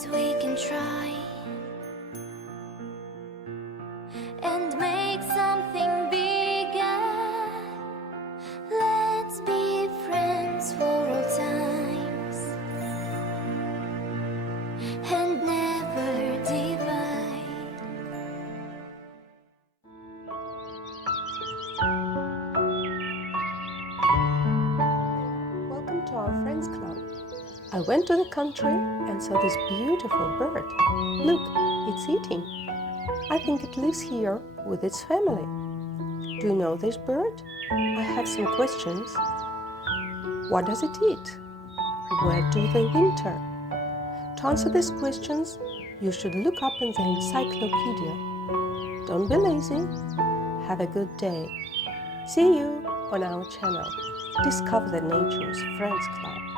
Yes, we can try and make something bigger. Let's be friends for all times and never divide. Welcome to our Friends Club. I went to the country and saw this beautiful bird. Look, it's eating. I think it lives here with its family. Do you know this bird? I have some questions. What does it eat? Where do they winter? To answer these questions, you should look up in the encyclopedia. Don't be lazy. Have a good day. See you on our channel. Discover the Nature's Friends Club.